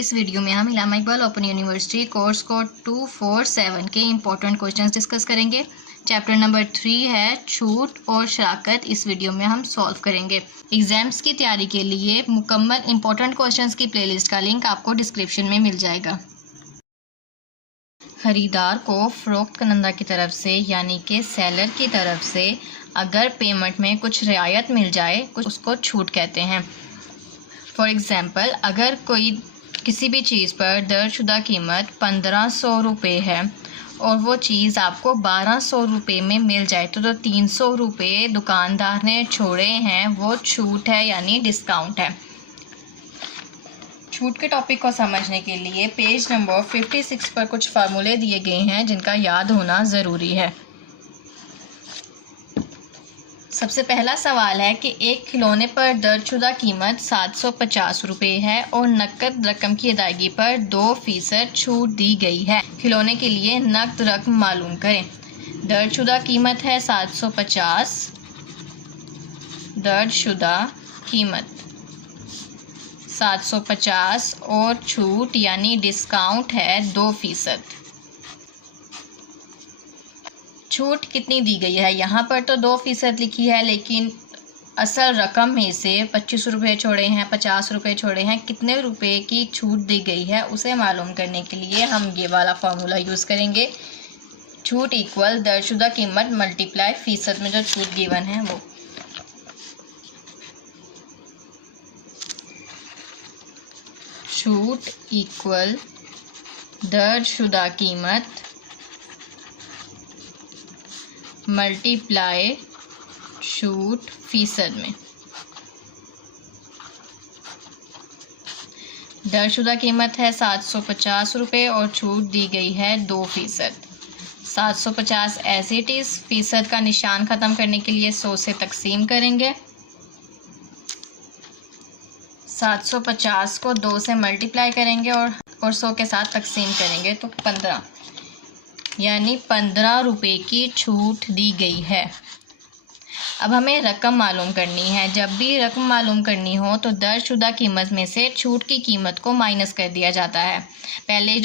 इस वीडियो में हम Allama Iqbal open university course code 247 के इम्पोर्टेंट क्वेश्चंस डिस्कस करेंगे। चैप्टर नंबर 3 है छूट और शराकत। इस वीडियो में हम सॉल्व करेंगे। एग्जाम्स की तैयारी के लिए मुकम्मल इम्पोर्टेंट क्वेश्चंस की प्लेलिस्ट का लिंक आपको डिस्क्रिप्शन में मिल जाएगा। खरीदार को फ़रोख्त करने की तरफ से यानी कि सेलर की तरफ से अगर पेमेंट में कुछ रियायत मिल जाए कुछ उसको छूट कहते हैं। फॉर एग्ज़ाम्पल, अगर कोई किसी भी चीज़ पर दर्जशुदा कीमत 1500 रुपये है और वो चीज़ आपको 1200 रुपये में मिल जाए तो 300 रुपये दुकानदार ने छोड़े हैं, वो छूट है यानी डिस्काउंट है। छूट के टॉपिक को समझने के लिए पेज नंबर 56 पर कुछ फार्मूले दिए गए हैं जिनका याद होना ज़रूरी है। सबसे पहला सवाल है कि एक खिलौने पर दर्जशुदा कीमत 750 रुपये है और नकद रकम की अदायगी पर 2% छूट दी गई है। खिलौने के लिए नकद रकम मालूम करें। दर्जशुदा कीमत है 750, दर्जशुदा कीमत 750 और छूट यानी डिस्काउंट है 2%। छूट कितनी दी गई है? यहाँ पर तो 2% लिखी है, लेकिन असल रकम में से 25 रुपये छोड़े हैं, 50 रुपये छोड़े हैं। कितने रुपए की छूट दी गई है उसे मालूम करने के लिए हम ये वाला फार्मूला यूज़ करेंगे। छूट इक्वल दर्जशुदा कीमत मल्टीप्लाई फीसद में जो छूट गिवन है वो। छूट इक्वल दर्जशुदा कीमत मल्टीप्लाई छूट फीसद में। दर्जशुदा कीमत है 750 रुपये और छूट दी गई है 2%। 750 एज इट इज़, फीसद का निशान ख़त्म करने के लिए 100 से तकसीम करेंगे। 750 को 2 से मल्टीप्लाई करेंगे और 100 के साथ तकसीम करेंगे तो 15, यानी 15 रुपये की छूट दी गई है। अब हमें रकम मालूम करनी है। जब भी रकम मालूम करनी हो तो दर्जशुदा कीमत में से छूट की कीमत को माइनस कर दिया जाता है। पहले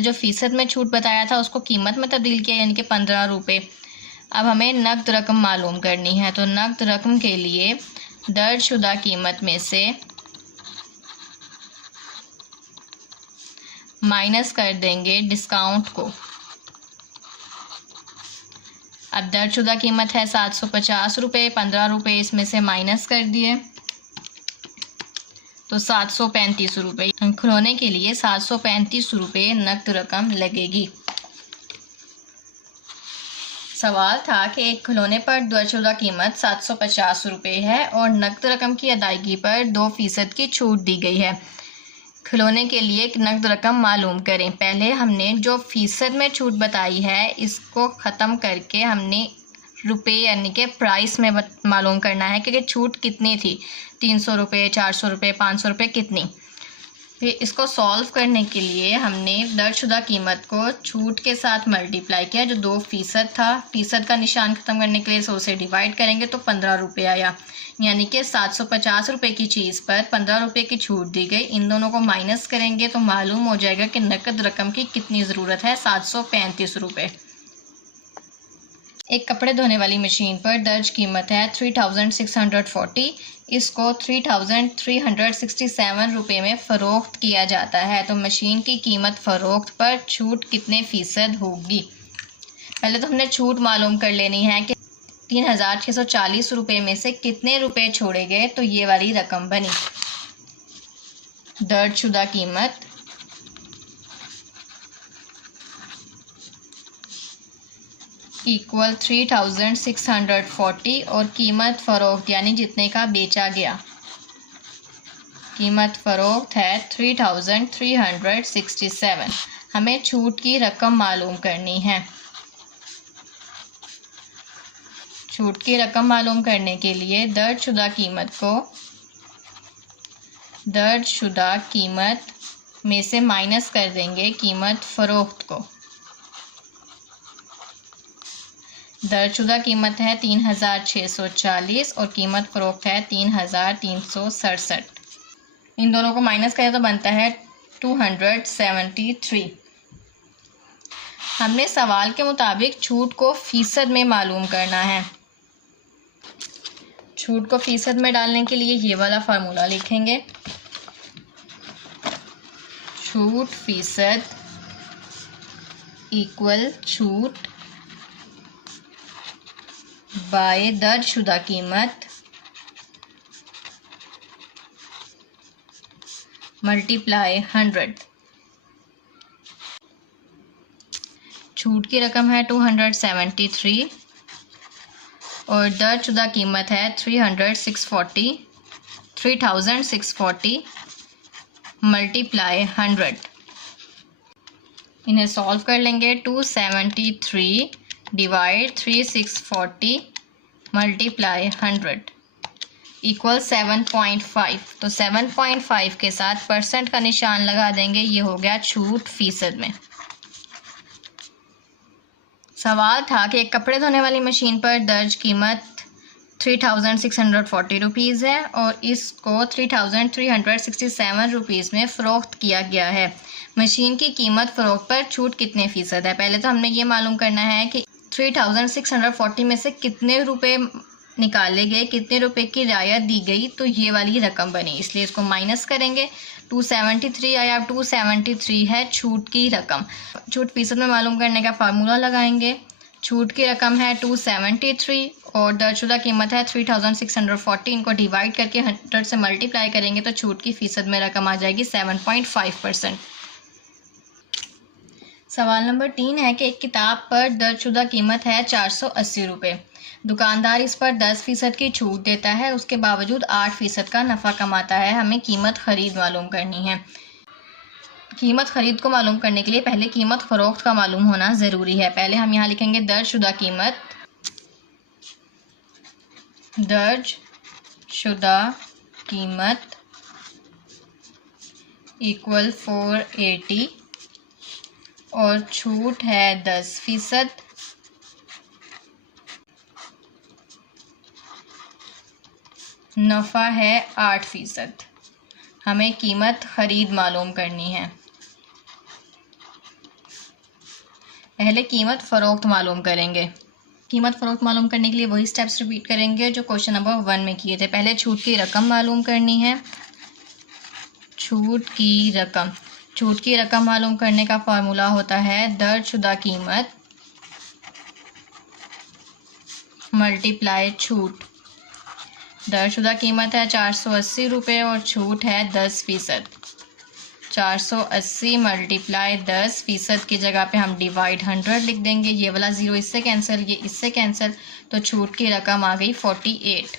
जो फीसद में छूट बताया था उसको कीमत में तब्दील किया, यानी कि 15 रुपये। अब हमें नकद रकम मालूम करनी है, तो नकद रकम के लिए दर्जशुदा कीमत में से माइनस कर देंगे डिस्काउंट को। अब दर्जशुदा कीमत है 750 रुपये, 15 रुपये इसमें से माइनस कर दिए तो 735 रुपये। खिलौने के लिए 735 रुपये नकद रकम लगेगी। सवाल था कि एक खिलौने पर दर्जशुदा कीमत 750 रुपये है और नकद रकम की अदायगी पर 2% की छूट दी गई है। खिलौने के लिए एक नकद रकम मालूम करें। पहले हमने जो फीसद में छूट बताई है इसको ख़त्म करके हमने रुपये यानी कि प्राइस में मालूम करना है कि छूट कितनी थी, 300 रुपये, 400 रुपये, 500 रुपये कितनी। फिर इसको सॉल्व करने के लिए हमने दर्जशुदा कीमत को छूट के साथ मल्टीप्लाई किया, जो 2% था। फीसद का निशान ख़त्म करने के लिए 100 से डिवाइड करेंगे तो 15 रुपये आया, यानी कि 750 रुपये की चीज़ पर 15 रुपये की छूट दी गई। इन दोनों को माइनस करेंगे तो मालूम हो जाएगा कि नकद रकम की कितनी ज़रूरत है, 735 रुपये। एक कपड़े धोने वाली मशीन पर दर्ज कीमत है 3640। इसको 3367 रुपये में फ़रोख्त किया जाता है, तो मशीन की कीमत फ़रोख्त पर छूट कितने फ़ीसद होगी? पहले तो हमने छूट मालूम कर लेनी है कि 3640 रुपये में से कितने रुपए छोड़े गए, तो ये वाली रकम बनी। दर्जशुदा कीमत इक्वल 3640 और कीमत फ़रोख्त यानी जितने का बेचा गया, कीमत फ़रोख्त है 3367। हमें छूट की रकम मालूम करनी है। छूट की रकम मालूम करने के लिए दर्जशुदा कीमत को दर्जशुदा कीमत में से माइनस कर देंगे कीमत फ़रोख्त को। दर्जशुदा कीमत है 3640 और कीमत फ़रोख्त है 3367। इन दोनों को माइनस करें तो बनता है 273। हमने सवाल के मुताबिक छूट को फीसद में मालूम करना है। छूट को फीसद में डालने के लिए ये वाला फार्मूला लिखेंगे, छूट फीसद इक्वल छूट बाय दर्जशुदा कीमत मल्टीप्लाई 100। छूट की रकम है 273 और दर्जशुदा कीमत है 3640 मल्टीप्लाई 100। इन्हें सॉल्व कर लेंगे। 273 डिवाइड 3640 मल्टीप्लाई 100 इक्वल 7.5। तो 7.5 के साथ परसेंट का निशान लगा देंगे। ये हो गया छूट फीसद में। सवाल था कि एक कपड़े धोने वाली मशीन पर दर्ज कीमत 3640 रुपीज़ है और इसको 3367 रुपीज़ में फ़रोख्त किया गया है। मशीन की कीमत फ़रोख्त पर छूट कितने फ़ीसद है। पहले तो हमने ये मालूम करना है कि 3640 में से कितने रुपए निकाले गए, कितने रुपए की रियायत दी गई, तो ये वाली रकम बनी। इसलिए इसको माइनस करेंगे। 273 आया, 273 है छूट की रकम। छूट फीसद में मालूम करने का फार्मूला लगाएंगे। छूट की रकम है 273 और दर्जशुदा कीमत है 3640। इनको डिवाइड करके 100 से मल्टीप्लाई करेंगे तो छूट की फीसद में रकम आ जाएगी 7.5%। सवाल नंबर 3 है कि एक किताब पर दर्जशुदा कीमत है 480 रुपये। दुकानदार इस पर 10% की छूट देता है, उसके बावजूद 8% का नफ़ा कमाता है। हमें कीमत ख़रीद मालूम करनी है। कीमत ख़रीद को मालूम करने के लिए पहले कीमत फ़रोख्त का मालूम होना ज़रूरी है। पहले हम यहाँ लिखेंगे दर्जशुदा कीमत इक्वल 480 और छूट है 10%। नफ़ा है 8%। हमें कीमत ख़रीद मालूम करनी है। पहले कीमत फ़रोख्त मालूम करेंगे। कीमत फ़रोख्त मालूम करने के लिए वही स्टेप्स रिपीट करेंगे जो क्वेश्चन नंबर 1 में किए थे। पहले छूट की रकम मालूम करनी है। छूट की रकम मालूम करने का फार्मूला होता है दर्जशुदा कीमत मल्टीप्लाई छूट। दर्जशुदा कीमत है 480 रुपये और छूट है 10%। 480 मल्टीप्लाई 10% की जगह पे हम डिवाइड 100 लिख देंगे। ये वाला 0 इससे कैंसिल, ये इससे कैंसिल, तो छूट की रकम आ गई 48।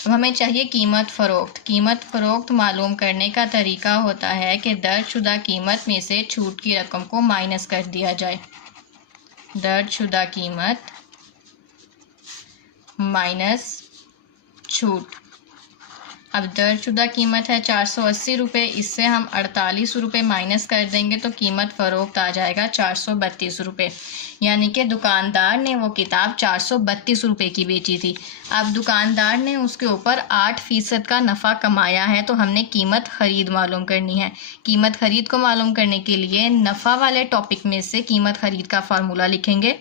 अब हमें चाहिए कीमत फ़रोख्त। कीमत फ़रोख्त मालूम करने का तरीका होता है कि दर्जशुदा कीमत में से छूट की रकम को माइनस कर दिया जाए। दर्जशुदा कीमत माइनस छूट। अब दर्जशुदा कीमत है 480 रुपये, इससे हम 48 रुपये माइनस कर देंगे तो कीमत फ़रोख्त आ जाएगा 432 रुपये। यानी कि दुकानदार ने वो किताब 432 रुपये की बेची थी। अब दुकानदार ने उसके ऊपर 8% का नफ़ा कमाया है, तो हमने कीमत ख़रीद मालूम करनी है। कीमत ख़रीद को मालूम करने के लिए नफ़ा वाले टॉपिक में से कीमत ख़रीद का फार्मूला लिखेंगे।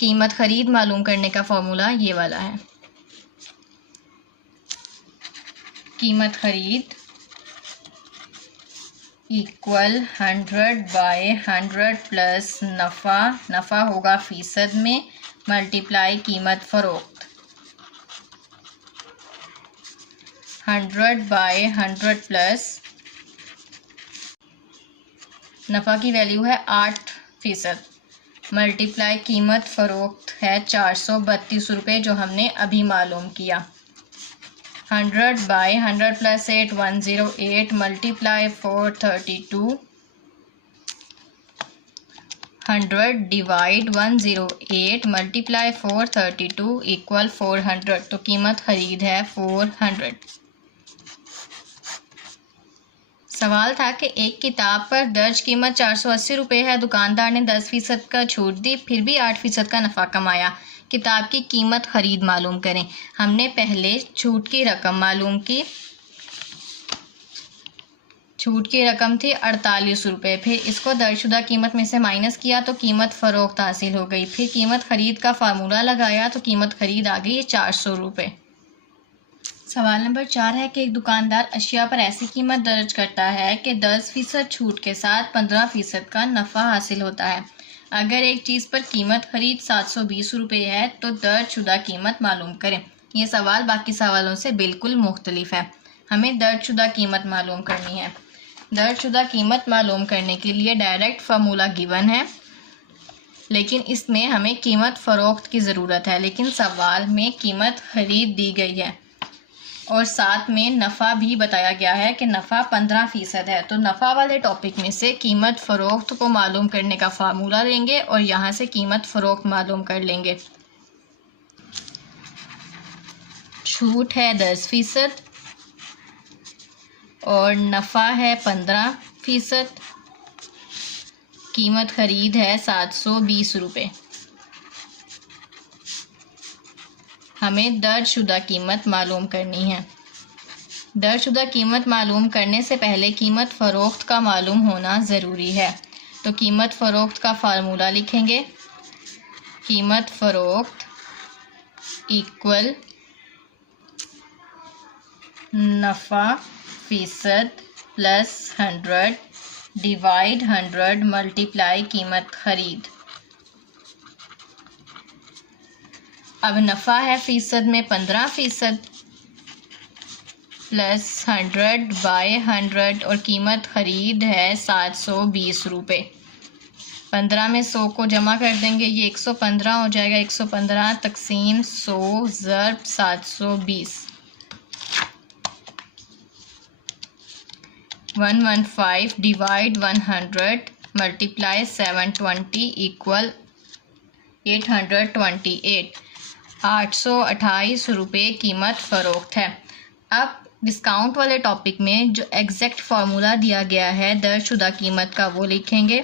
कीमत ख़रीद मालूम करने का फार्मूला ये वाला है। कीमत ख़रीद इक्वल 100/100 प्लस नफ़ा होगा फ़ीसद में मल्टीप्लाई कीमत फ़रोख्त। 100/100 प्लस नफ़ा की वैल्यू है 8% मल्टीप्लाई कीमत फ़रोख्त है 432 रुपये जो हमने अभी मालूम किया। 100/100 plus 8 108 multiply 432। 100 divide 108 multiply 432 equal 400। तो कीमत ख़रीद है 400। सवाल था कि एक किताब पर दर्ज कीमत 480 रुपये है। दुकानदार ने 10% का छूट दी, फिर भी 8% का नफ़ा कमाया। किताब की कीमत ख़रीद मालूम करें। हमने पहले छूट की रकम मालूम की। छूट की रकम थी 48 रुपये। फिर इसको दर्जशुदा कीमत में से माइनस किया तो कीमत फ़रोख्त हासिल हो गई। फिर कीमत ख़रीद का फार्मूला लगाया तो कीमत ख़रीद आ गई 400 रुपये। सवाल नंबर 4 है कि एक दुकानदार अशिया पर ऐसी कीमत दर्ज करता है कि 10% छूट के साथ 15% का नफ़ा हासिल होता है। अगर एक चीज़ पर कीमत ख़रीद 720 रुपये है तो दर्जशुदा कीमत मालूम करें। ये सवाल बाकी सवालों से बिल्कुल मुख्तलिफ है। हमें दर्जशुदा कीमत मालूम करनी है। दर्जशुदा कीमत मालूम करने के लिए डायरेक्ट फार्मूला गिवन है, लेकिन इसमें हमें कीमत फ़रोख्त की ज़रूरत है। लेकिन सवाल में कीमत ख़रीद दी गई है और साथ में नफ़ा भी बताया गया है कि नफ़ा 15% है। तो नफ़ा वाले टॉपिक में से कीमत फ़रोख्त को मालूम करने का फार्मूला लेंगे और यहाँ से कीमत फ़रोख्त मालूम कर लेंगे। छूट है 10% और नफ़ा है 15%। कीमत ख़रीद है 720 रुपये। हमें दर्जशुदा कीमत मालूम करनी है। दर्जशुदा कीमत मालूम करने से पहले कीमत फ़रोख्त का मालूम होना ज़रूरी है। तो कीमत फ़रोख्त का फार्मूला लिखेंगे। कीमत फ़रोख्त इक्वल नफ़ा फ़ीसद प्लस 100 डिवाइड 100 मल्टीप्लाई कीमत ख़रीद। अब नफ़ा है फ़ीसद में 15% प्लस 100 बाय 100 और कीमत ख़रीद है 720 रुपये। 15 में 100 को जमा कर देंगे, ये 115 हो जाएगा। 115 तक़सीम 100 ज़र्ब 720। 115 डिवाइड 100 मल्टीप्लाई 720 इक्वल 828। 828 रुपये कीमत फ़रोख्त है। अब डिस्काउंट वाले टॉपिक में जो एग्जैक्ट फार्मूला दिया गया है दर्जशुदा कीमत का वो लिखेंगे।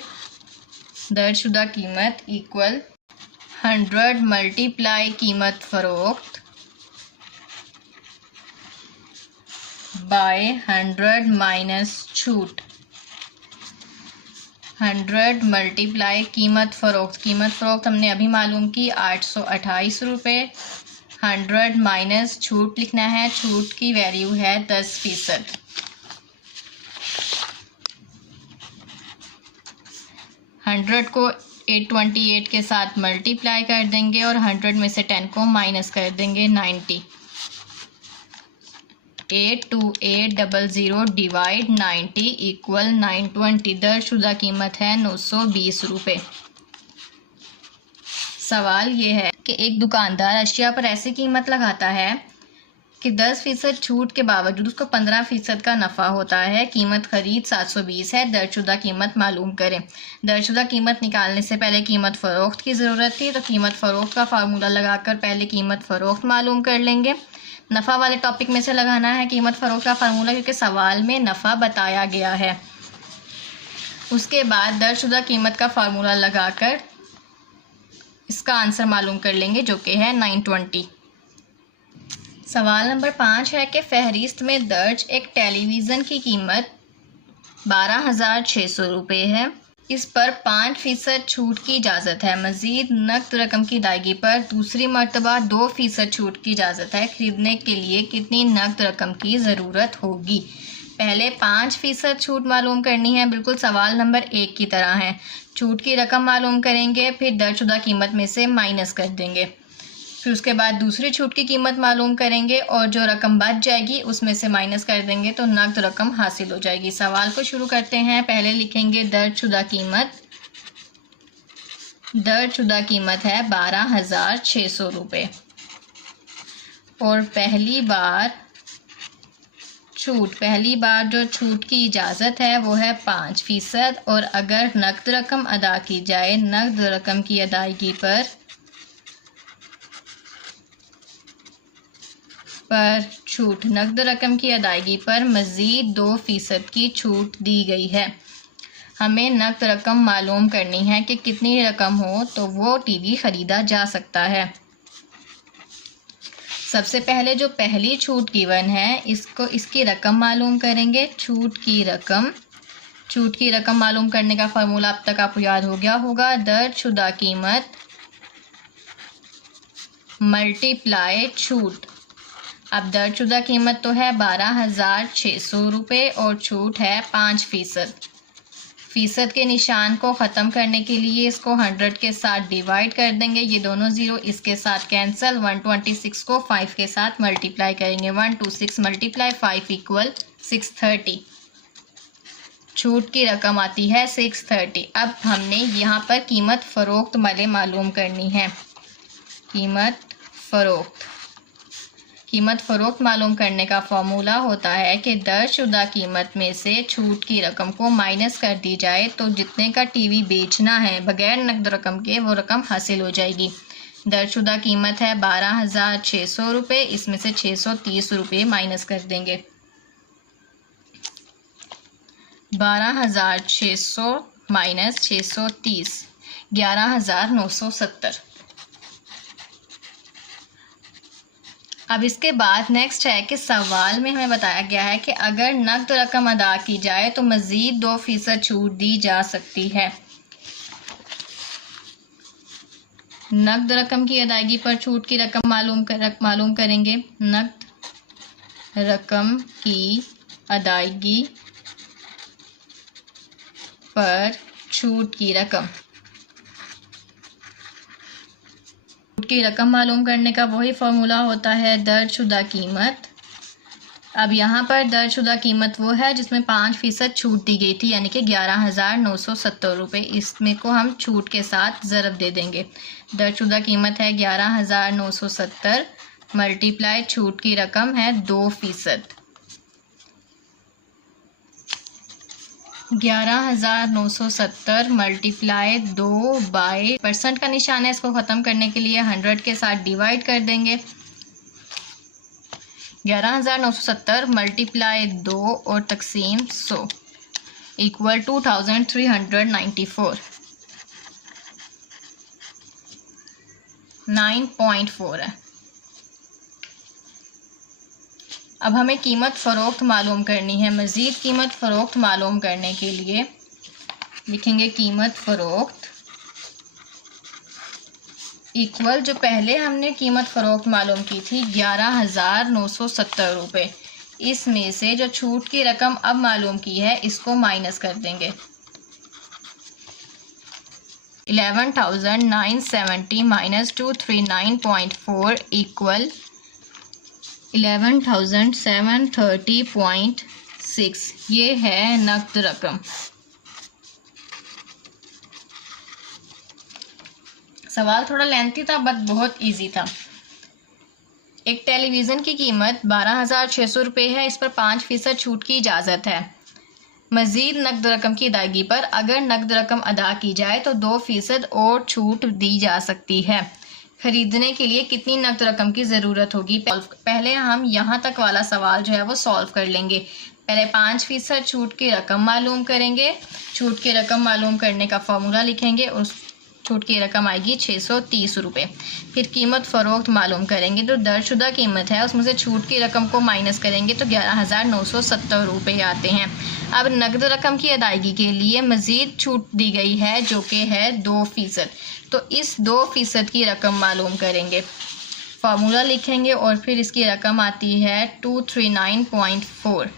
दर्जशुदा कीमत इक्वल 100 मल्टीप्लाई कीमत फ़रोख्त बाय 100 माइनस छूट। 100 मल्टीप्लाई कीमत फ़रोख्त हमने अभी मालूम की 828 रुपये। 100 माइनस छूट लिखना है। छूट की वैल्यू है 10%। 100 को 828 के साथ मल्टीप्लाई कर देंगे और 100 में से 10 को माइनस कर देंगे 90। 82800 डिवाइड 90 इक्वल 920। दर्जशुदा कीमत है 920 रुपये। सवाल ये है कि एक दुकानदार अशिया पर ऐसी कीमत लगाता है कि 10% छूट के बावजूद उसको 15% का नफ़ा होता है। कीमत ख़रीद 720 है। दर्जशुदा कीमत मालूम करें। दर्जशुदा कीमत निकालने से पहले कीमत फ़रोख्त की ज़रूरत थी, तो कीमत फ़रोख्त का फार्मूला लगाकर पहले कीमत फ़रोख्त मालूम कर लेंगे। नफ़ा वाले टॉपिक में से लगाना है कीमत फ़रोख्त का फार्मूला, क्योंकि सवाल में नफ़ा बताया गया है। उसके बाद दर्जशुदा कीमत का फार्मूला लगाकर इसका आंसर मालूम कर लेंगे, जो कि है 920। सवाल नंबर 5 है कि फ़हरिस्त में दर्ज एक टेलीविज़न की कीमत 12,600 रुपये है। इस पर 5% छूट की इजाज़त है। मज़ीद नकद रकम की अदायगी पर दूसरी मरतबा 2% छूट की इजाज़त है। ख़रीदने के लिए कितनी नकद रकम की ज़रूरत होगी? पहले 5% छूट मालूम करनी है, बिल्कुल सवाल नंबर 1 की तरह है। छूट की रकम मालूम करेंगे, फिर दर्जशुदा कीमत में से माइनस कर देंगे, फिर उसके बाद दूसरी छूट की कीमत मालूम करेंगे और जो रकम बच जाएगी उसमें से माइनस कर देंगे तो नकद रकम हासिल हो जाएगी। सवाल को शुरू करते हैं। पहले लिखेंगे दर्जशुदा कीमत। दर्जशुदा कीमत है 12,600 रुपये और पहली बार जो छूट की इजाज़त है वो है 5%। और अगर नकद रकम अदा की जाए, नकद रकम की अदायगी पर छूट, नकद रकम की अदायगी पर मज़ीद 2% की छूट दी गई है। हमें नकद रकम मालूम करनी है कि कितनी रकम हो तो वो टीवी ख़रीदा जा सकता है। सबसे पहले जो पहली छूट गिवन है इसकी रकम मालूम करेंगे। छूट की रकम मालूम करने का फार्मूला अब तक आपको याद हो गया होगा। दर्जशुदा कीमत मल्टीप्लाई छूट। अब दर्जशुदा कीमत तो है 12,600 रुपये और छूट है 5%। फीसद के निशान को ख़त्म करने के लिए इसको 100 के साथ डिवाइड कर देंगे। ये दोनों ज़ीरो इसके साथ कैंसिल। 126 को 5 के साथ मल्टीप्लाई करेंगे। 126 मल्टीप्लाई 5 इक्वल 630। छूट की रकम आती है 630। अब हमने यहाँ पर कीमत फ़रोख्त वाले मालूम करनी है। कीमत फ़रोख्त मालूम करने का फॉर्मूला होता है कि दर्जशुदा कीमत में से छूट की रकम को माइनस कर दी जाए तो जितने का टीवी बेचना है बगैर नकद रकम के वो रकम हासिल हो जाएगी। दर्जशुदा कीमत है 12,600 रुपये, इसमें से 630 रुपये माइनस कर देंगे। 12,600 माइनस 630 11,970। अब इसके बाद नेक्स्ट है कि सवाल में हमें बताया गया है कि अगर नकद रकम अदा की जाए तो मज़ीद 2% छूट दी जा सकती है। नकद रकम की अदायगी पर छूट की रकम मालूम करेंगे। नकद रकम की अदायगी पर छूट की रकम मालूम करने का वही फॉर्मूला होता है दर्जशुदा कीमत। अब यहाँ पर दर्जशुदा कीमत वो है जिसमें 5% छूट दी गई थी, यानी कि 11,970 रुपये। इसमें को हम छूट के साथ ज़रब दे देंगे। दर्जशुदा कीमत है 11,970 मल्टीप्लाई छूट की रकम है 2%। 11,970 मल्टीप्लाई 2/% का निशान है, इसको ख़त्म करने के लिए 100 के साथ डिवाइड कर देंगे। 11,970 मल्टीप्लाई 2 और तकसीम 100 इक्वल 2,394। 9.4 है। अब हमें कीमत फ़रोख्त मालूम करनी है। मज़ीद कीमत फ़रोख्त मालूम करने के लिए लिखेंगे कीमत फ़रोख्त इक्वल, जो पहले हमने कीमत फ़रोख्त मालूम की थी 11,970 रुपये, इसमें से जो छूट की रकम अब मालूम की है इसको माइनस कर देंगे। 11,970 माइनस 239.4 इक्वल 11,730.6। ये है नकद रकम। सवाल थोड़ा लेंथी था बट बहुत इजी था। एक टेलीविज़न की कीमत 12,600 रुपये है, इस पर 5% छूट की इजाज़त है। मज़ीद नकद रकम की अदायगी पर अगर नकद रकम अदा की जाए तो 2% और छूट दी जा सकती है। ख़रीदने के लिए कितनी नकद रकम की ज़रूरत होगी? पहले हम यहाँ तक वाला सवाल जो है वो सॉल्व कर लेंगे। पहले 5% छूट की रकम मालूम करेंगे। छूट की रकम मालूम करने का फॉर्मूला लिखेंगे। उस छूट की रकम आएगी 630 रुपये। फिर कीमत फ़रोख्त मालूम करेंगे। जो दर्जशुदा कीमत है उसमें से छूट की रकम को माइनस करेंगे तो 11,970 रुपये आते हैं। अब नकद रकम की अदायगी के लिए मज़ीद छूट दी गई है जो कि है 2%। तो इस 2% की रकम मालूम करेंगे। फार्मूला लिखेंगे और फिर इसकी रकम आती है 239.4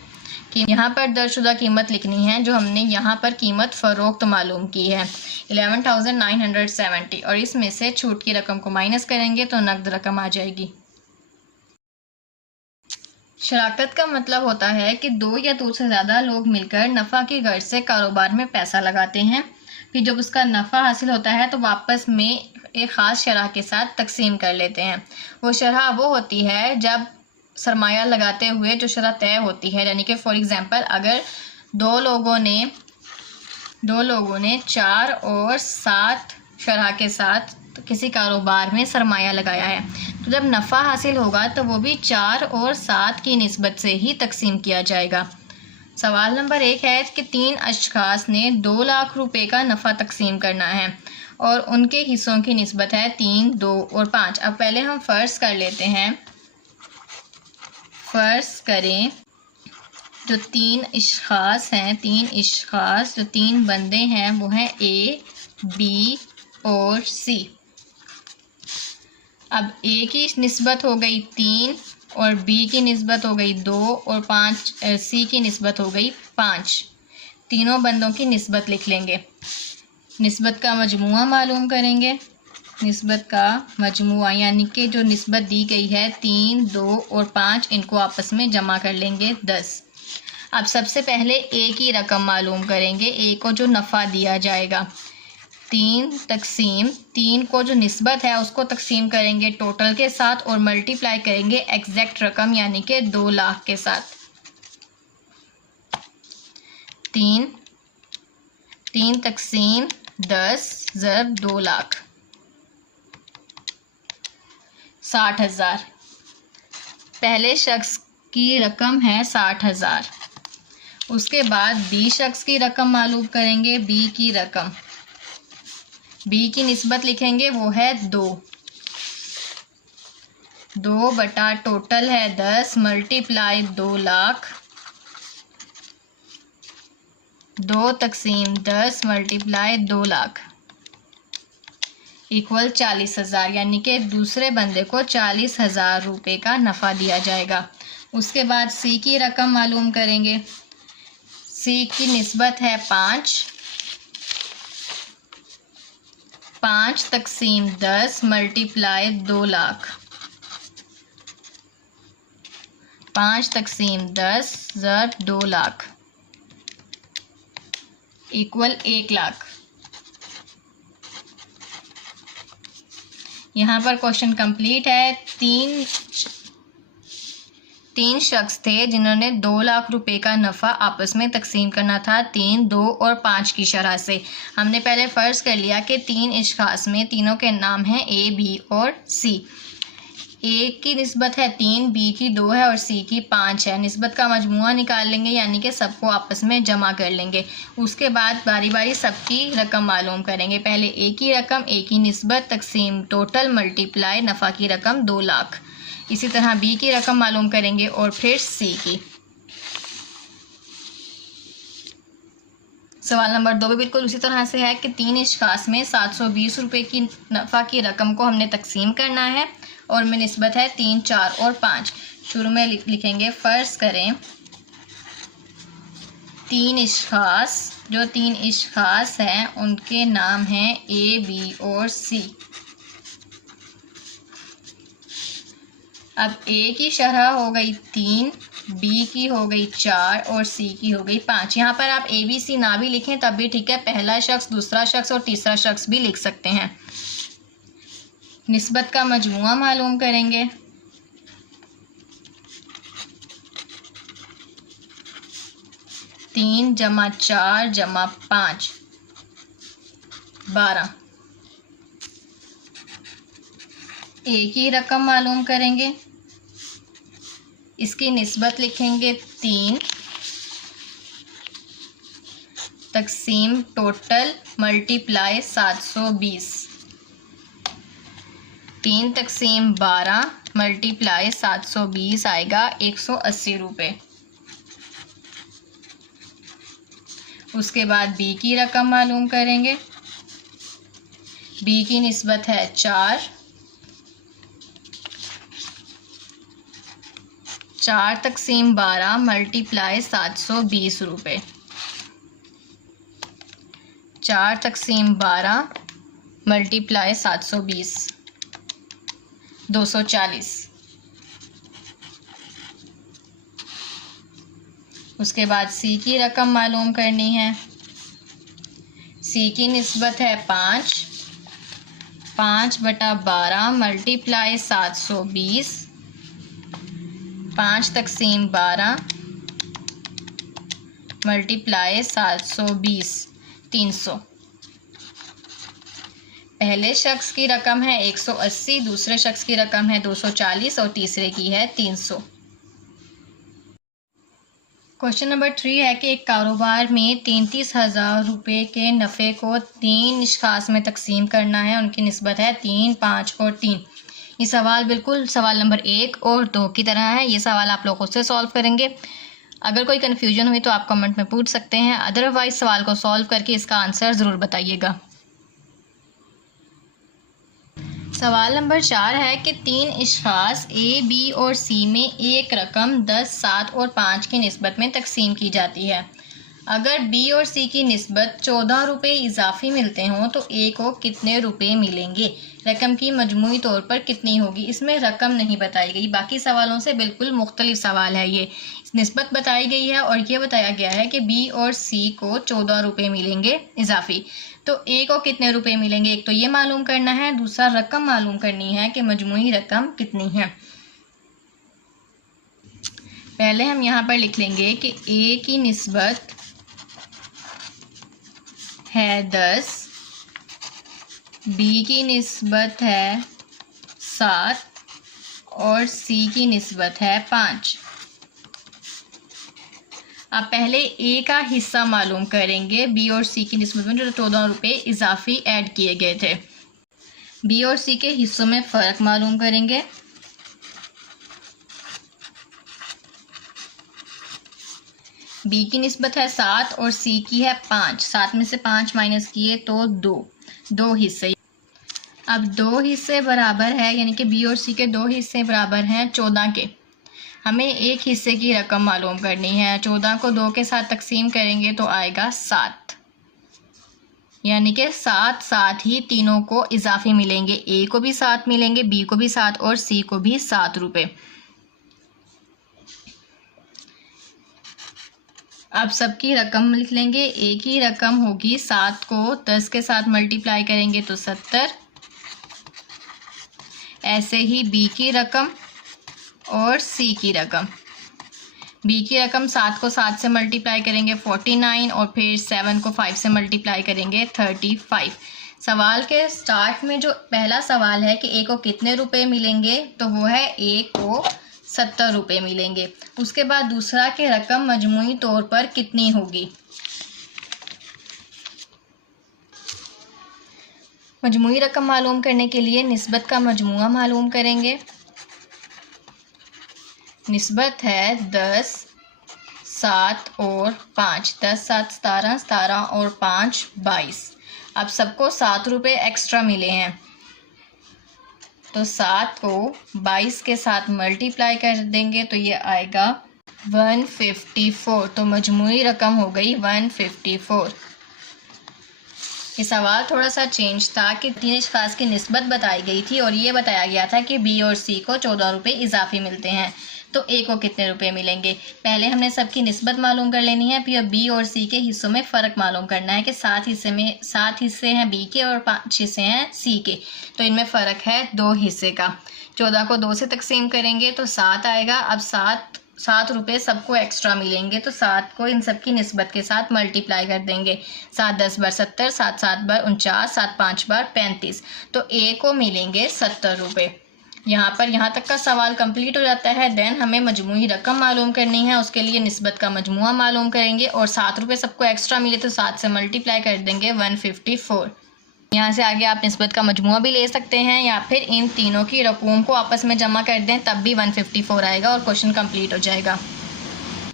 कि यहाँ पर दर्जशुदा कीमत लिखनी है जो हमने यहाँ पर कीमत फ़रोख्त मालूम की है 11,970 और इसमें से छूट की रकम को माइनस करेंगे तो नकद रकम आ जाएगी। शराकत का मतलब होता है कि 2 या 2 से ज़्यादा लोग मिलकर नफ़ा की गर्ज से कारोबार में पैसा लगाते हैं। फिर जब उसका नफ़ा हासिल होता है तो वापस में एक ख़ास शरह के साथ तकसीम कर लेते हैं। वो शरह वो होती है जब सरमाया लगाते हुए जो शरह तय होती है, यानी कि फॉर एग्ज़ाम्पल अगर दो लोगों ने 4 और 7 शरह के साथ किसी कारोबार में सरमाया लगाया है तो जब नफ़ा हासिल होगा तो वो भी 4 और 7 की निस्बत से ही तकसीम किया जाएगा। सवाल नंबर 1 है कि 3 अशख़ास ने 2 लाख रुपए का नफ़ा तकसीम करना है और उनके हिस्सों की निस्बत है 3, 2 और 5। अब पहले हम फ़र्ज़ कर लेते हैं फ़र्ज़ करें जो 3 अशख़ास हैं, 3 अशख़ास जो 3 बंदे हैं वो हैं A, B और C। अब A की निस्बत हो गई 3 और B की निस्बत हो गई 2 और 5 C की निस्बत हो गई 5। तीनों बंदों की निस्बत लिख लेंगे। निस्बत का मजमुआ मालूम करेंगे। निस्बत का मजमुआ यानी कि जो निस्बत दी गई है 3, 2 और 5, इनको आपस में जमा कर लेंगे 10। अब सबसे पहले A की रकम मालूम करेंगे। A को जो नफ़ा दिया जाएगा 3 तकसीम 3 को जो निस्बत है उसको तकसीम करेंगे टोटल के साथ और मल्टीप्लाई करेंगे एग्जैक्ट रकम यानी कि 2 लाख के साथ। 3 तकसीम 10 ज़रब 2 लाख 60,000। पहले शख्स की रकम है 60,000। उसके बाद बी शख्स की रकम मालूम करेंगे। बी की रकम बी की निस्बत लिखेंगे वो है 2 बटा टोटल है 10 मल्टीप्लाई 2 लाख 2 तकसीम 10 मल्टीप्लाई 2 लाख इक्वल 40,000 यानी कि दूसरे बंदे को 40,000 रुपये का नफ़ा दिया जाएगा। उसके बाद सी की रकम मालूम करेंगे। सी की निस्बत है 5 तकसीम 10 मल्टीप्लाई 2 लाख 5 तकसीम 10 ज़रब 2 लाख इक्वल 1 लाख। यहाँ पर क्वेश्चन कंप्लीट है। तीन शख्स थे जिन्होंने 2 लाख रुपए का नफ़ा आपस में तकसीम करना था 3, 2 और 5 की शरह से। हमने पहले फ़र्ज़ कर लिया कि 3 अशख़ास में तीनों के नाम हैं A, B और C। A की निस्बत है 3, B की 2 है और C की 5 है। निस्बत का मजमुआ निकाल लेंगे यानी कि सबको आपस में जमा कर लेंगे। उसके बाद बारी बारी सबकी रकम मालूम करेंगे। पहले A की रकम, A की निस्बत तकसीम टोटल मल्टीप्लाई नफ़ा की रकम 2 लाख। इसी तरह B की रकम मालूम करेंगे और फिर C की। सवाल नंबर 2 भी बिल्कुल उसी तरह से है कि 3 अशख़ास में 720 रुपये की नफ़ा की रकम को हमने तकसीम करना है और में निस्बत है 3, 4 और 5। शुरू में लिखेंगे फ़र्ज़ करें 3 अशख़ास जो 3 अशख़ास हैं उनके नाम हैं A, B और C। अब A की शरह हो गई 3, B की हो गई 4 और C की हो गई 5। यहाँ पर आप A, B, C ना भी लिखें तब भी ठीक है। पहला शख्स, दूसरा शख्स और तीसरा शख्स भी लिख सकते हैं। निस्बत का मजमुआ मालूम करेंगे। तीन जमा 4 जमा 5 12। A की रकम मालूम करेंगे। इसकी निस्बत लिखेंगे 3 तकसीम टोटल मल्टीप्लाई 720। 3 तकसीम 12 मल्टीप्लाई 720 आएगा 180 रुपये। उसके बाद B की रकम मालूम करेंगे। B की निस्बत है 4 तकसीम 12 मल्टीप्लाई 720 रुपये। 4 तकसीम 12 मल्टीप्लाई 720 240। उसके बाद C की रकम मालूम करनी है। C की निस्बत है 5 बटा 12 मल्टीप्लाई 720। 5 तकसीम 12 मल्टीप्लाई 720 300। पहले शख्स की रकम है 180, दूसरे शख्स की रकम है 240 और तीसरे की है 300। क्वेश्चन नंबर 3 है कि एक कारोबार में 33,000 रुपये के नफ़े को 3 अशख़ास में तकसीम करना है। उनकी निस्बत है 3, 5 और 3। ये सवाल बिल्कुल सवाल नंबर 1 और 2 की तरह है। ये सवाल आप लोग खुद से सॉल्व करेंगे। अगर कोई कन्फ्यूजन हुई तो आप कमेंट में पूछ सकते हैं, अदरवाइज सवाल को सॉल्व करके इसका आंसर ज़रूर बताइएगा। सवाल नंबर 4 है कि 3 अशख़ास A, B और C में एक रकम 10, 7 और 5 की निस्बत में तकसीम की जाती है। अगर B और C की निस्बत 14 रुपये इजाफी मिलते हों तो A को कितने रुपए मिलेंगे? रकम की मजमूई तौर पर कितनी होगी? इसमें रकम नहीं बताई गई, बाकी सवालों से बिल्कुल मुख्तलिफ सवाल है। ये निस्बत बताई गई है और ये बताया गया है कि B और C को 14 रुपये मिलेंगे इजाफी। तो A को कितने रुपए मिलेंगे? एक तो ये मालूम करना है, दूसरा रकम मालूम करनी है कि मजमूई रकम कितनी है। पहले हम यहाँ पर लिख लेंगे कि A की निस्बत है 10, B की निस्बत है 7 और C की निस्बत है 5। अब पहले A का हिस्सा मालूम करेंगे B और C की निस्बत में जो 14 रुपये इजाफी ऐड किए गए थे। B और C के हिस्सों में फ़र्क मालूम करेंगे। B की निस्बत है 7 और C की है 5। 7 में से 5 माइनस किए तो 2 हिस्से। अब 2 हिस्से बराबर है, यानी कि B और C के 2 हिस्से बराबर हैं 14 के। हमें एक हिस्से की रकम मालूम करनी है। 14 को 2 के साथ तकसीम करेंगे तो आएगा 7, यानी कि 7 ही तीनों को इजाफी मिलेंगे। A को भी 7 मिलेंगे, B को भी 7 और C को भी 7 रुपये। अब सबकी रकम लिख लेंगे। A की रकम होगी 7 को 10 के साथ मल्टीप्लाई करेंगे तो 70। ऐसे ही B की रकम और C की रकम। B की रकम 7 को 7 से मल्टीप्लाई करेंगे 49 और फिर 7 को 5 से मल्टीप्लाई करेंगे 35। सवाल के स्टार्ट में जो पहला सवाल है कि A को कितने रुपए मिलेंगे, तो वो है A को 70 रुपये मिलेंगे। उसके बाद दूसरा कि रकम मजमूई तौर पर कितनी होगी। मजमूई रकम मालूम करने के लिए निस्बत का मजमुआ मालूम करेंगे। निस्बत है 10, 7 और 5। 10, 7, 17, 17 और 5, 22। अब सबको 7 रुपये एक्स्ट्रा मिले हैं तो 7 को 22 के साथ मल्टीप्लाई कर देंगे तो ये आएगा 154। तो मजमूई रकम हो गई 154। ये सवाल थोड़ा सा चेंज था कि 3 अशख़ास की निस्बत बताई गई थी और ये बताया गया था कि B और C को 14 रुपये इजाफी मिलते हैं, तो A को कितने रुपए मिलेंगे। पहले हमने सबकी निस्बत मालूम कर लेनी है, फिर B और C के हिस्सों में फ़र्क मालूम करना है कि 7 हिस्से हैं B के और 5 हिस्से हैं C के, तो इनमें फ़र्क है 2 हिस्से का। 14 को 2 से तकसीम करेंगे तो 7 आएगा। अब 7 रुपये सबको एक्स्ट्रा मिलेंगे तो 7 को इन सब की निस्बत के साथ मल्टीप्लाई कर देंगे। 7 10 बार 70, 7 7 बार 49, 7 5 बार 35। तो A को मिलेंगे 70 रुपये। यहाँ तक का सवाल कंप्लीट हो जाता है। देन हमें मजमूई रकम मालूम करनी है, उसके लिए निस्बत का मजमुआ मालूम करेंगे और 7 रुपये सबको एक्स्ट्रा मिले तो 7 से मल्टीप्लाई कर देंगे 154। यहाँ से आगे आप निस्बत का मजमुआ भी ले सकते हैं या फिर इन तीनों की रकूम को आपस में जमा कर दें, तब भी 154 आएगा और क्वेश्चन कंप्लीट हो जाएगा।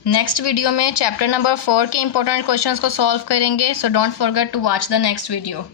नेक्स्ट वीडियो में चैप्टर नंबर 4 के इंपॉर्टेंट क्वेश्चंस को सॉल्व करेंगे, so don't forget to watch the next video.